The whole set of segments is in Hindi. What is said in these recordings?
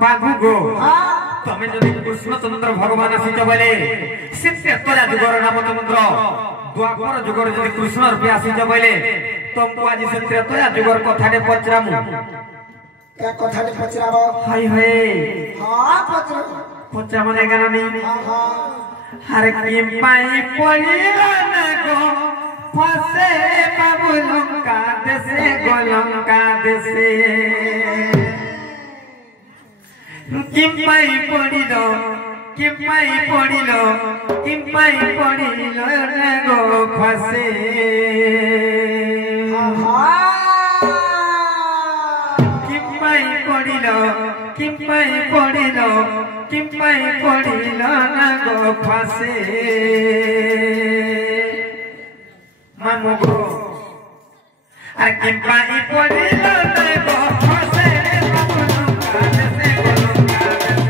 बाबू गो तमे जदि कृष्णचंद्र भगवान आसी बोले से तेतरा जुगर नाम चंद्र द्वापर जुगर जदि कृष्ण रूपे आसी बोले तुमको आज से तेतरा जुगर कथाटे पचरामु क्या कथाटे पचराबो हाय हाय हां पचरा पचरा मने गाना नहीं हां हर की पाई पड़ीला न गो फसे बाबू लंका देसे गोलंका देसे किम्पाई पड़िलो किम्पाई पड़िलो न गो फसे किम्पाई पड़िलो न गो फसे मामू गो अरे किम्पाई पड़िलो न गो फसे बाबू लंका देसे गोलंका देसे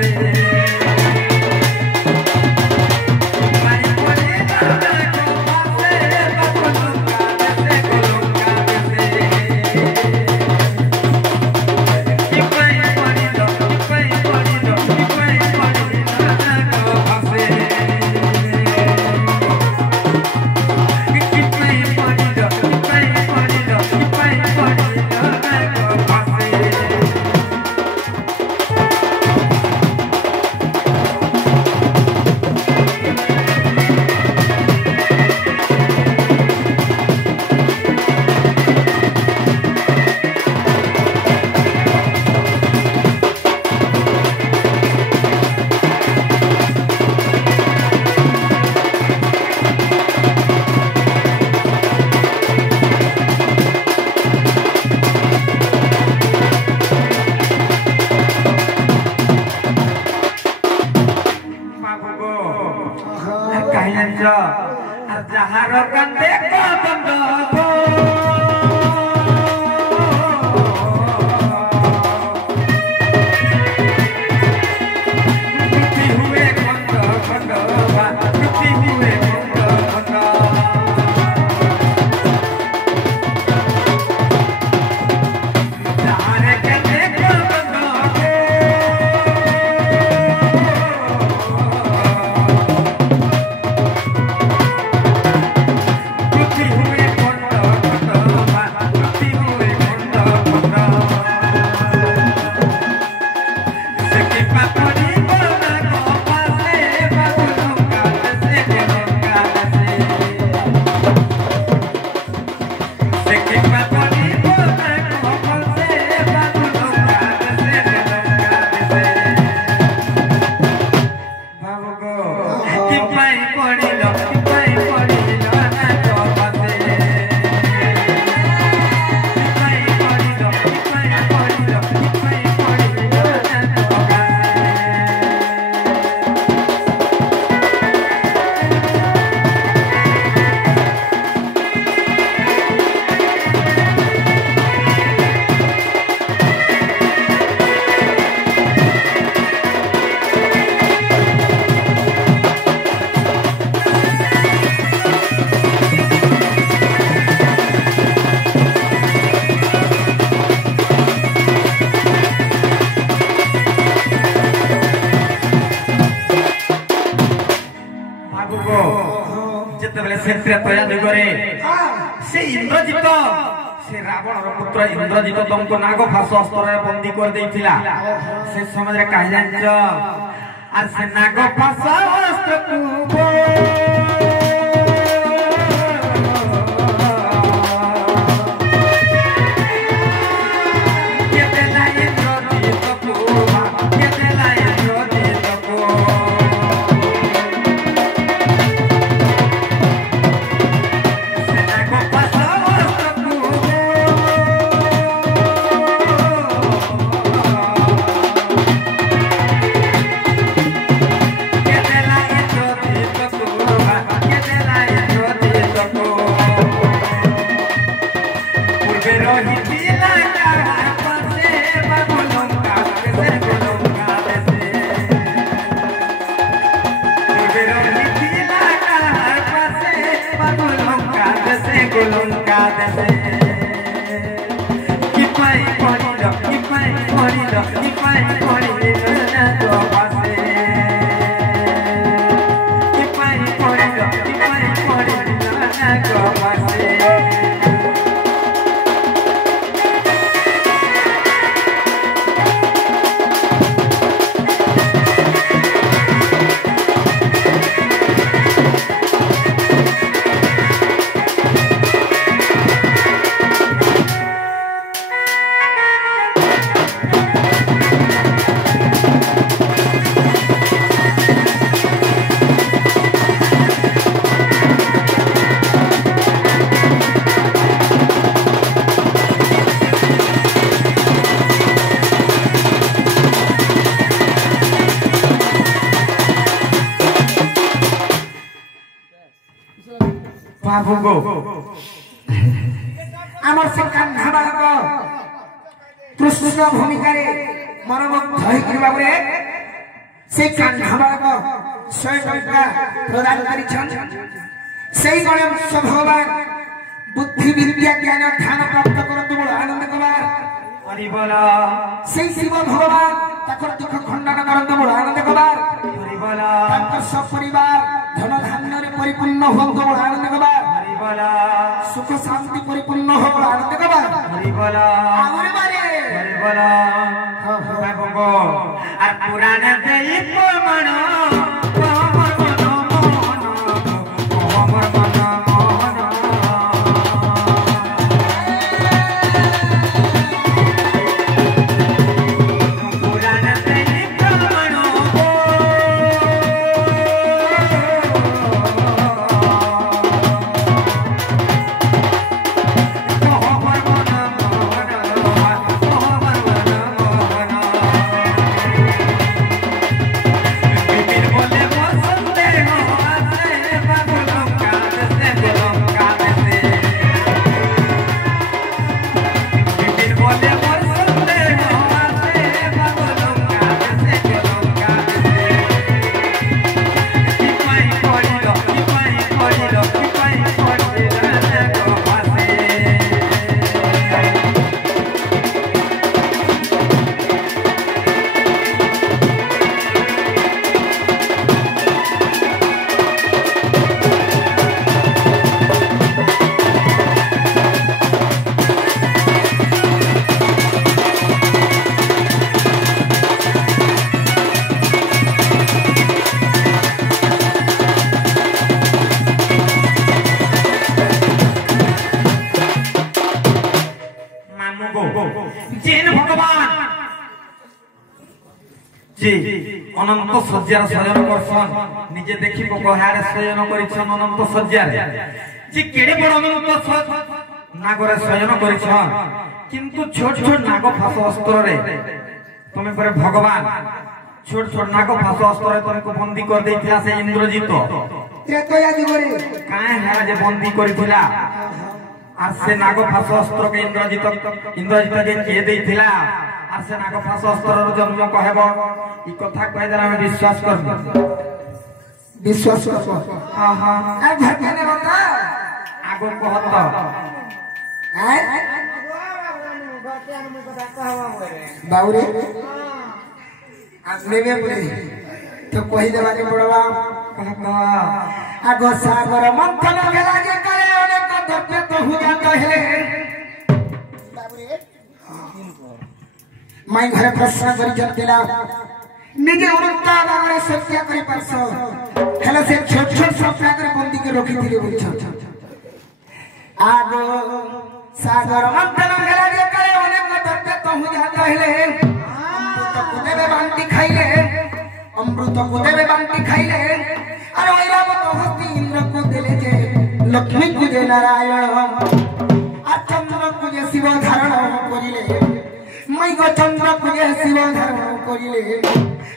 जहार कंदे को बंदो हुए खंड खंड हुए खंड जहार कंदे को बंदो से इंद्रजित से रावण पुत्र इंद्रजित तुमको नाग फास अस्त्र बंदी कर देथिला से समय रे कहि जान्छ आ से नाग फास अस्त्र को बाबू गो আমার সে কান্না বালক কৃষ্ণ ভূমিকারে মনোমুগ্ধ হয়ে বাবুরে সেই কান্না বালক 100 টঙ্কা প্রদান করেছেন সেই গণেশ ভগবান বুদ্ধি বিদ্যা জ্ঞান ধ্যান প্রাপ্ত করতে বড় আনন্দ কুমার হরি বলা সেই শিব ভগবান তাকর দুঃখ খণ্ডন করতে বড় আনন্দ কুমার হরি বলা তাকর সপরিবার ধন ধান্যরে পরিপূর্ণ হোক বড় আনন্দ কুমার হরি বলা সুখ শান্তি পরিপূর্ণ হোক বড় আনন্দ কুমার হরি বলা আমরে বারে হরি বলা বাবু গো আর পুরাণ দেই প্রমাণ অনন্ত সজ্জার শয়ন করছন নিজে দেখিব কহারে শয়ন করিছন অনন্ত সজ্জার যে কেড়ে বড় অনন্ত নাগরে শয়ন করিছন কিন্তু ছোট ছোট নাগ ফাঁস অস্ত্রে তুমি করে ভগবান ছোট ছোট নাগ ফাঁস অস্ত্রে তোমাকে বন্দী করে দেইছিলা সে ইন্দ্রজিৎ ত্রেতয়া যুগরে কায় হ্যাঁ যে বন্দী করিছিলা আর সে নাগ ফাঁস অস্ত্রকে ইন্দ্রজিৎ যে কে দেইছিলা আর সে নাগ ফাঁস অস্ত্রর জন্ম কহেব এই কথা কহে দিলে আমি বিশ্বাস করব বিশ্বাস করব আহা আর ঘটনে বলতা আগো কহত হ্যাঁ বাউরে নেবে বলে তো কই দেবাকে পড়বা আগো সাগর মন্থন গেলা যে করে অনেক ধরতে তো হুজা কহে মাই ঘরে প্রশ্ন করি জন্তিলা নিজে উড়তা নাগরে সত্যা করে পারছ হেলে সে ছোট ছোট সত্যা করে বন্দিকে রখি দিলে বলছ আগো সাগর মন্থন গেলা যে করে অনেক ধরতে তো হুজা কহে অমৃত কুদেবে বান্তি খাইলে অমৃত কুদেবে বান্তি খাইলে আর ওই রাবত হস্তি ইন্দ্র কো দিলে যে লক্ষ্মী পূজে নারায়ণ আর চন্দ্র পূজে শিব ধারণ করিলে মাই গো চন্দ্র পূজে শিব ধারণ করিলে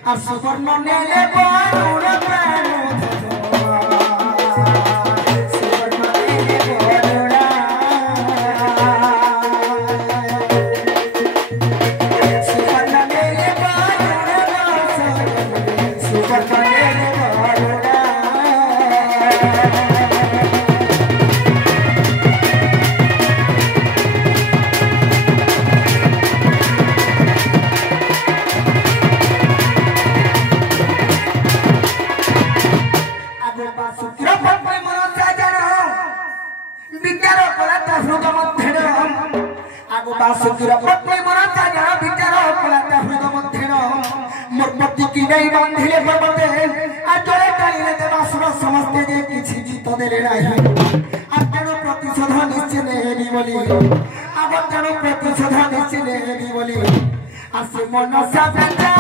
আর সুবর্ণ নেলে বড় প্রাণ সুবর্ণ নেলে বড় সুবর্ণ নেলে বড় সুবর্ণ নেলে বড় বাসুকিরা পত্নী মরাতা যা বিচার কলাতা হৃদ মধ্যে মোর পতি কি নাই বাঁধিলে পর্বতে আর জলে টাইলে দেবা সুর সমস্ত যে কিছু জিত দেলে নাই আর কেন প্রতিশোধ নিশ্চয় নেবি বলি আবার কেন প্রতিশোধ নিশ্চয় নেবি বলি আর সে মনসা বেচা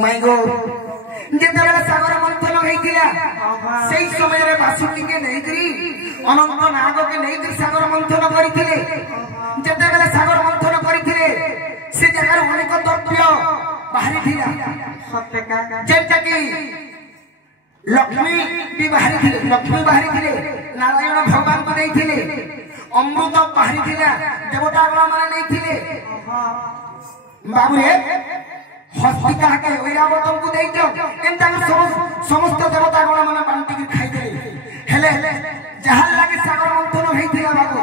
माइगो जेतेबेले सागर मंथन होइतिला सेई समय रे बासुकी के नहीं करी अनंत नाग के नहीं करी सागर मंथन करिथिले जेतेबेले सागर मंथन करिथिले से जगह अनेक द्रव्य बाहरी थिला सत्यका जेता की लक्ष्मी भी बाहरी थिले लक्ष्मी बाहरी थिले नारायण भगवान को देइथिले अमृत बाहरी थिला देवता गण माने नहीं थिले बाबू रे हस्तिका के ऐरावतम को देइजो एंता समस्त देवता गण माने बांटी के खाइ देले हेले जहां लागि सागर मंथन होइथिला बाबू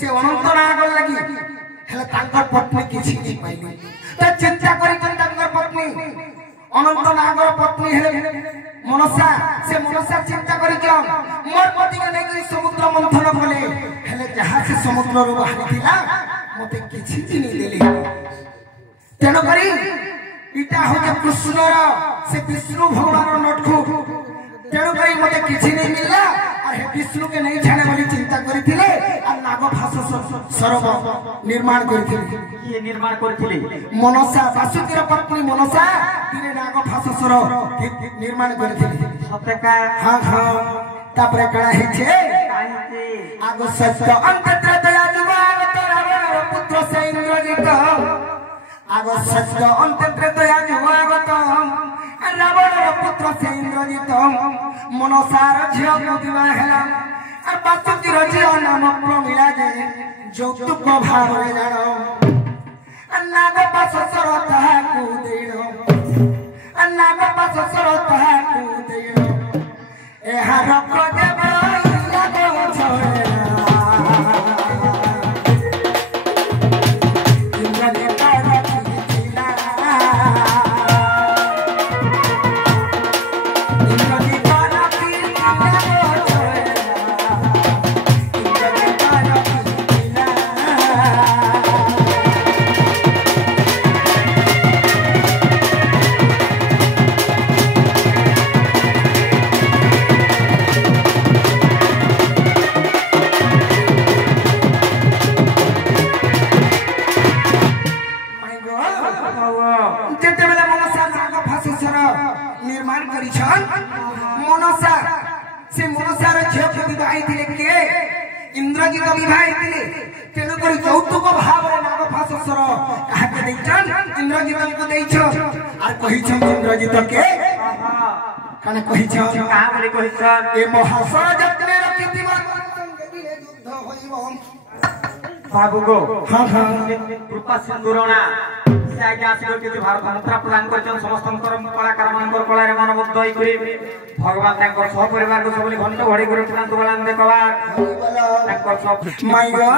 से अनंत नाग लागि हेले तांकर पत्नी किछि नहीं पाइले त चिंता करी तांकर पत्नी अनंत नागर पत्नी हेले मनसा से मनसा चिंता करी जो मोर पति के नहीं करी समुद्र मंथन बोले हेले जहां से समुद्र रो बाहरी थिला मते किछि नहीं देले तेनो करी इटा हो जे कृष्ण से विष्णु भगवान नटखु तेनो करी मते किछि नहीं मिलला और हे विष्णु के नहीं छाने वाली चिंता करिथिले और नाग भास सरब निर्माण करिथिले ये निर्माण करिथिले मनसा वासुकीर पत्नी मनसा तिने नाग भास सरब निर्माण करिथिले सत्यका हां हां तापरे कणा हेछे आगो सत्य अंतत्रतया जुवावत रावण पुत्र से इंद्रजित आगो सत्य अंतत्रतया जुवावत रावण पुत्र से इंद्रजित मनसार झियो विवाह हेला और वासुकीर झियो नाम प्रमिला जे যৌতুক ভাবে জানো নাগ পাশ সরতা কুদেড় নাগ পাশ সরতা কুদেড় এহার কদেব লাগো ছড়া ইন্দ্রজি কার চিলা ইন্দ্রজি কার চিলা निर्माण करिछन मनसा से मनसार झियो के विवाह थिले के इंद्रजित विवाह थिले तेनु करी यौतुक भाव नाग फाससर काहा के दैछन इंद्रजित को दैछो और कहिछन इंद्रजित के काने कहिछन कहां बोले कहिछन ए महासर जतने रखितिबा युद्ध होइबो बाबू गो हां हां कृपा सिंदूरणा आगे आसिलो कि भारत मुद्रा प्रदान करछन समस्त कलाकार मानकर कला रे मनबद्ध होई करी भगवान तांकर सब परिवार को सबली घंट घड़ी करे तुरंत बलान देखवा तांकर सब माय गॉड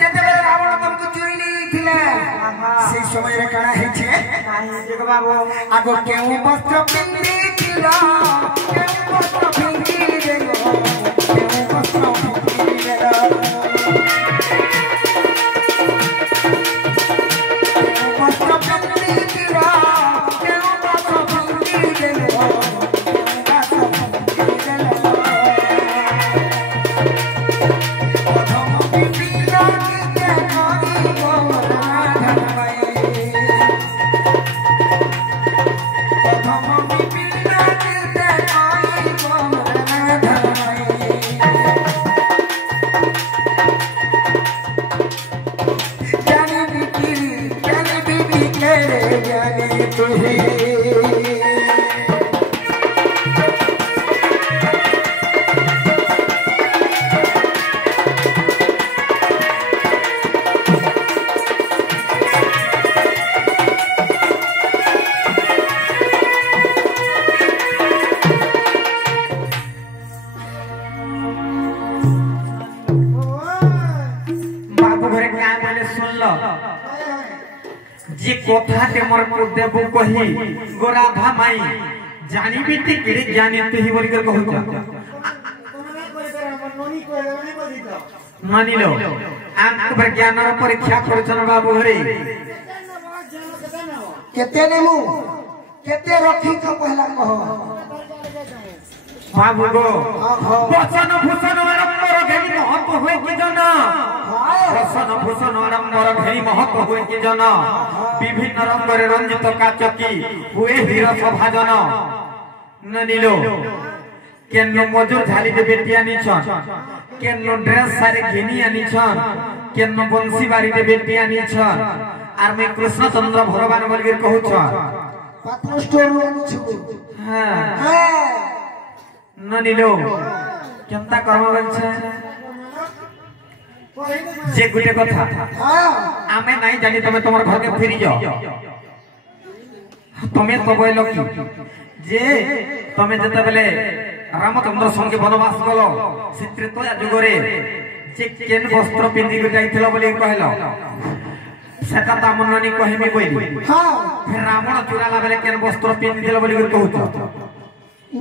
जेते रावण तुमको चुरी नहीं थिले से समय रे काना है छे देख बाबू आगो केउ वस्त्र पिंदी थिला केउ वस्त्र पिंदी देगो केउ वस्त्र पिंदी देगो जे कोठा के मोर को देबो कही गोरा भामाई जानी बिति किरे जानी तही बोल कर कहू मानी लो आंख पर ज्ञान र परीक्षा करछन बाबू हरे केते नेमु केते रखी तो पहला कहो बाबू गो बचन भूषण आडम्बर घेरी महत्व हुए कि जन बचन भूषण आडम्बर घेरी महत्व हुए कि जन विभिन्न रंगरे रंजित काचकी हुए हीर सभाजन ननिलो केनो मजूर झाली दे बेटी आनी छन केनो ड्रेस सारे घिनी आनी छन केनो बंसी बारी दे बेटी आनी छन आर मैं कृष्ण चंद्र भगवान बोलगिर कहू छन पात्र स्टोर आनी छु हां ननिलो केनता कर्म बोल छे जे गुटे कथा हां आमे नाही जानी तमे तमर घर के फिरि जाओ तमे तो बोलो की जे तमे जते बेले रामचंद्र संगे वनवास गलो से त्रेतया जुगरे जे केन वस्त्र पिंदी जाइथिलो बोली कहलो सेटा त मननी कहिमी बोली हां फिर रावण चुराला बेले केन वस्त्र पिंदी दिलो बोली कहू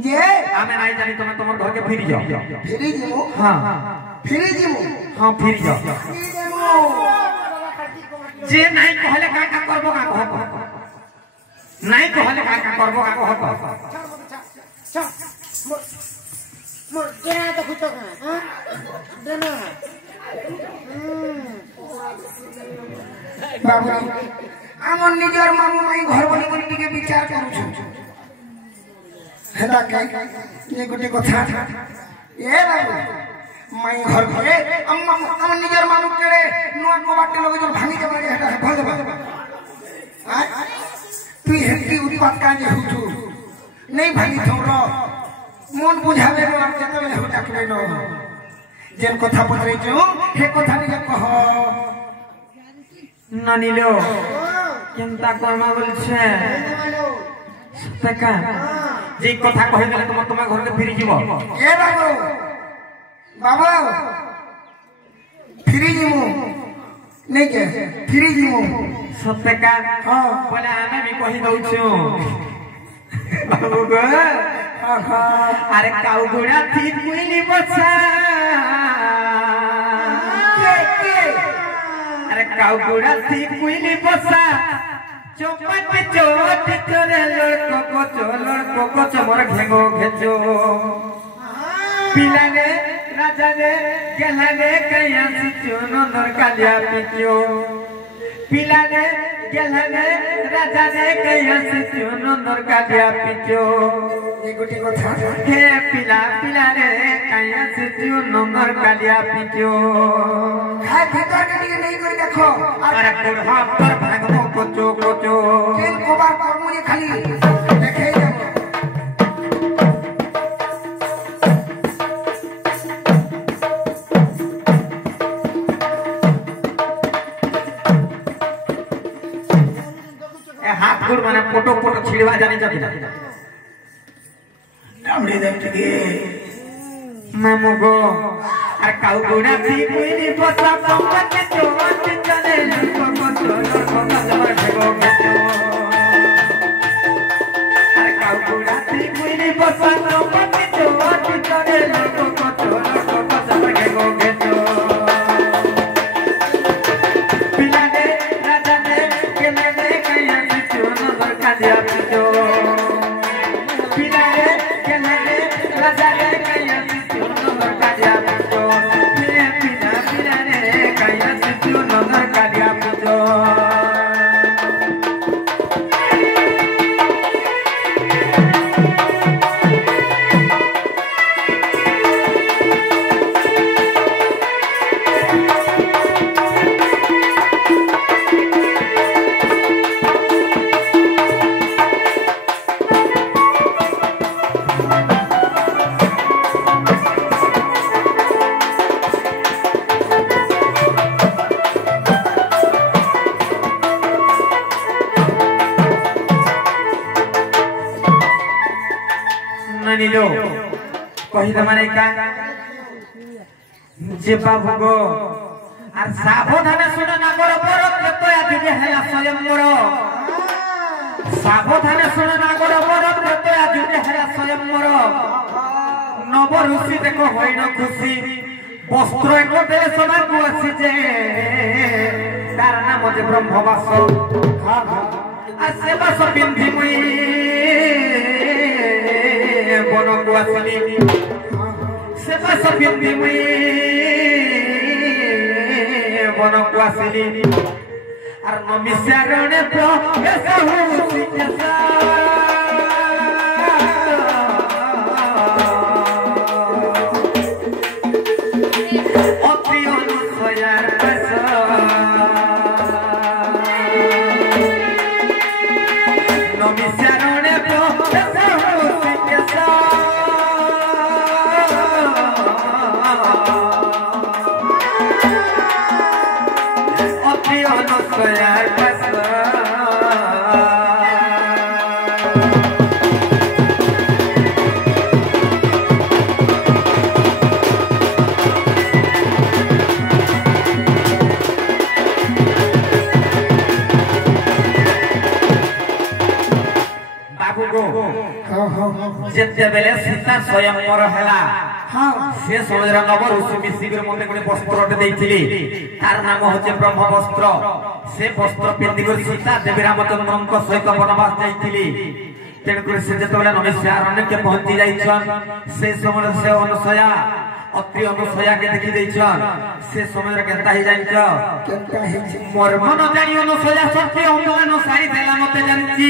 जे आमे नाही जानी तमे तमर घर के फिरि जाओ फिरि जिमु हां फिरि जिमु हां फिरि जाओ जे नाही कहले का करबो का कहबो नाही कहले का करबो का कहबो Kira tak kutuk ah, dana. बाबू हमर निजर मामू माई घर बनी बनी के विचार करू छु हेदा के ये गुटे कथा ए बाबू माई घर घरे अम्मा हमर निजर मामू केड़े नुआ को बाटे लोग जो भांगी के मारे हेदा भल दे हां तू हेती उत्पात का जे हुतु नहीं भांगी थोरो मन बुझावे रो आप जते हो टाकबे न जेन कथा पतरे जो हे कथा नि कह ननिलो केनता कर्मा बोलछे सतका जे कथा कहि देले तुम घर के फिरि जीवो ए बाबू बाबू फिरि जीवो नहीं के फिरि जीवो सतका हां बोले आमे भी कहि दउ छु बाबू गो अरे काउ गुड़ा थी कुइली बचा अरे काउ गुड़ा थी कुइली बचा चोपट चोट चोरे लोको चमर घेंगो घेचो पिलाने राजा ने गेलाने कया सिचो नंदर कालिया पिचो पिलाने गेलाने राजा ने कया सिचो नंदर कालिया पिचो ये गुटी कथा हे पिला पिला रे कया सिचो नंदर कालिया पिचो हाय भीतर के लिए नहीं कर देखो अरे पुरहा पर भागमो कोचो कोचो केन कोबार पर मुझे खाली देखे जाओ हाथ गुड़ माने फोटो फोटो छिड़वा जाने चाहिए हमरे देख के मामू गो अरे काउ गुड़ा थी कुइली बचा पंपत चोट चले लोको जबर घेगो घेचो अरे काउ गुड़ा थी कुइली बचा पंपत चोट चले लोको जबर घेगो घेचो पिलाने राजा ने केलाने कया सिचो नंदर कालिया पिचो पिलाने केलाने राजा ने कया सिचो नंदर कालिया पिचो पिला पिलाने कया सिचो नंदर कालिया पिचो ननिलो कहि दमाने का जे बाबू गो আর সাবধানে শুনে না করো বড় প্রত্যয় দিবে হেলা স্বয়ম্বর সাবধানে শুনে না করো বড় প্রত্যয় দিবে হেলা স্বয়ম্বর নব ঋষি দেখো হইন খুশি বস্ত্র এক দেলে সোনাকু আছে যে তার নাম যে ব্রহ্মবাস আর সে বাস পিন্ধি মুই বনকু আসিলি সে বাস পিন্ধি মুই বনকু আসিলি আর নমিষারণে প্রবেশ হুসি কেসা অতি অনুসয়ার পেশা নমিষারণে প্রবেশ হুসি কেসা অতি অনুসয়ার পেশা যেତେବେଳେ ସୀତା ସ୍ୱୟଂବର ହେଲା ସେ ସମୟରେ ନବ ଋଷି ମିଶିକରି ମତେ ଗୋଟେ ବସ୍ତ୍ରଟେ ଦେଇଥିଲି ତାର ନାମ ହଉଛି ବ୍ରହ୍ମ ବସ୍ତ୍ର ସେ ବସ୍ତ୍ର ପିନ୍ଧିକରି ସୀତା ଦେବୀ ରାମଚନ୍ଦ୍ରଙ୍କ ସହିତ ବନବାସ ଯାଇଥିଲି ତେଣୁକରି ସେ ଯେତେବେଳେ ନମିଷାରଣ୍ୟକେ ପହଞ୍ଚି ଯାଇଛନ୍ ସେ ସମୟରେ ସେ ଅନୁସୟା ଅତ୍ରି ଅନୁସୟାକେ ଦେଖି ଦେଇଛନ୍ ସେ ସମୟରେ କେନ୍ତା ହେଇ ଜାଣିଛ ମୋର ମନ ଜାଣି ଅନୁସୟା ସତ୍ୟ ଅମ୍ଳାନ ଶାଢ଼ୀ ଦେଲା ମତେ ଜାଣିଛି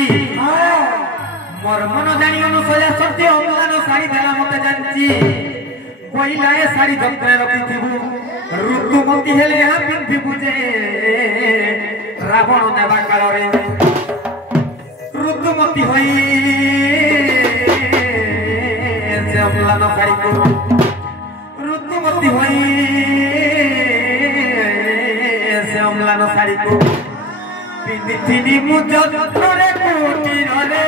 मोर मन जानी अनुसया सत्य अम्लान साड़ी देला मते जानची पहिलाए साड़ी जत्रे रखिथिबु ऋतुमती हेले आ पिंधिबु जे रावण देवा काल रे ऋतुमती होई से अम्लान साड़ी को ऋतुमती होई से अम्लान साड़ी को पिंधिथिनी मुझ जत्रे कोटी रे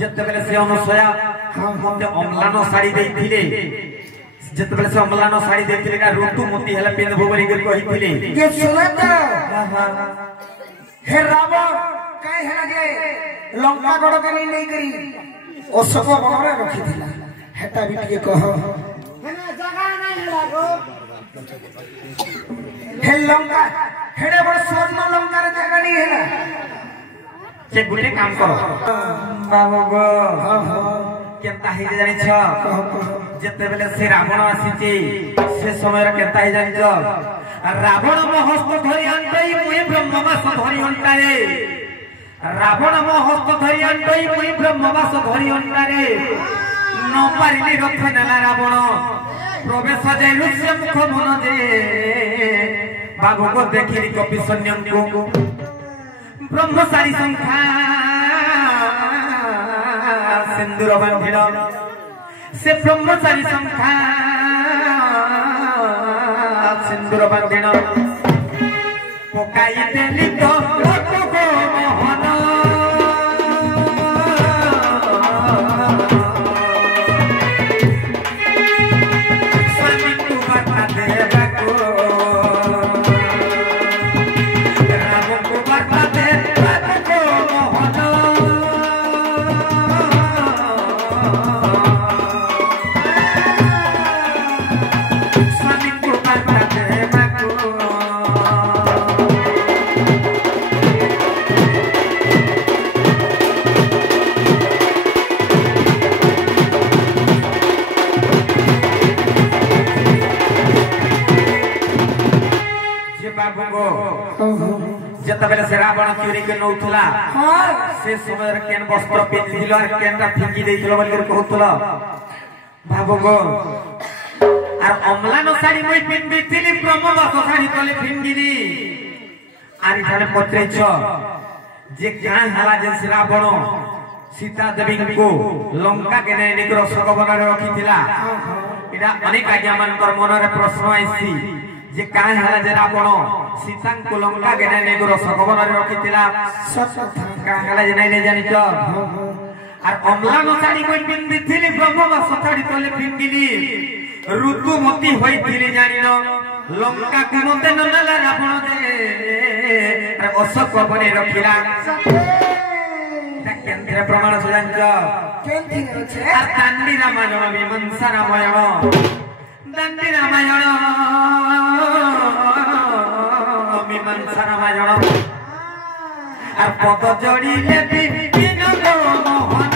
যেতেবেলে সে অনুসয়া মতে অম্লান শাড়ি দেইছিলে যেতেবেলে সে অম্লান শাড়ি দেইছিলে না ঋতুমতি হেলে পিন্ধবো বলি কহিଥିଲେ के सुनत हे रावण काहे हेला जे लंका गड़ के नहीं करी अशोक बनरे रखी थिला हेता भी टिके कह हेना जगह नहीं हेला गो हे लंका हेडे बड़ स्वर्ण लंका रे जगह नहीं हेला से गुटे काम करो बाबू गो केनता हे जानिछ जेतेबेले से रावण आसीची से समय रे केनता हे जानिछ रावण मो हस्त धरि अंतई मुई ब्रह्मवास धरि अंताए रावण मो हस्त धरि अंतई मुई ब्रह्मवास धरि अंतारे न पारिली रथ नेला रावण प्रवेश जे ऋष्य मुख मन जे बाबू को देखिली कपि सन्यन को ब्रह्मचारी संख्या सिंदूर बंधिल से ब्रह्मचारी संख्या सिंदूर बंधिल पकाई देली तो मोहन स्वामी तुम्हार देवा को जेतेबेले से रावण चोरी के नौथला से समय केन वस्त्र पिंधिल केनटा फिंगी देइथिल बोल कर कहतला भाबो गो आर अम्लान साड़ी मई पिंधिथिली ब्रह्मवास साड़ी तले फिंगिली आरि थाने पत्रेछ जे क्या हला जे रावण सीता देवी को लंका के नै निग्र सगवन रे रखिथिला इडा अनेक आज्ञा मानकर मन रे प्रश्न आइसी जे क्या हला जे रावण सीता को लंका के नै निग्र सगवन रे रखिथिला क्या हला जे नै जानिछ আর অম্লান শাড়ি কই পিন্দিছিলি ব্রহ্মবাস শাড়ি তলে পিন্দিলি ঋতুমতি হইছিলি জানিন লঙ্কা কুমতে ননালা রাবণ দে আর অশোক বনে রখিলা এটা কেন্দ্রে প্রমাণ সুজাঞ্চ কেন্দ্রে আছে আর দান্ডি রামায়ণ মীমাংসা রামায়ণ দান্ডি রামায়ণ মীমাংসা রামায়ণ আর পদ জড়িলে বিপিন মোহন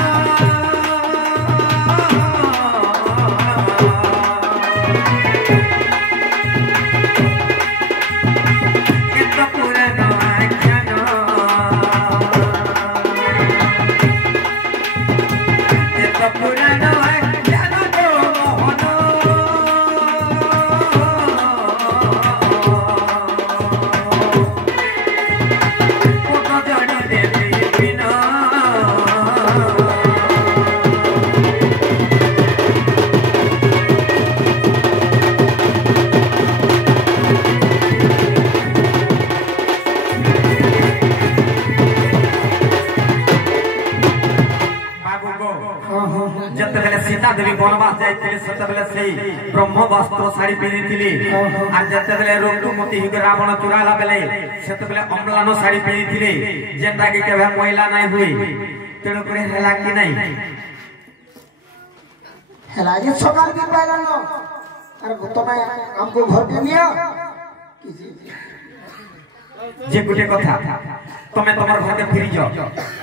सीता देवी वनवास जाइथिले सेतबेले सेही ब्रह्म वस्त्र साड़ी पिनिथिले आ जेतेबेले ऋतुमती हिग रावण चुराला बेले सेतबेले अम्लान साड़ी पिनिथिले जेंटा कि केबे महिला नै हुई तेणु करे हला कि नै हला जे सकाल के पाइलानो अरे तमे हमको घर के निया जे गुटे कथा तमे तमर घर के फिरि जाओ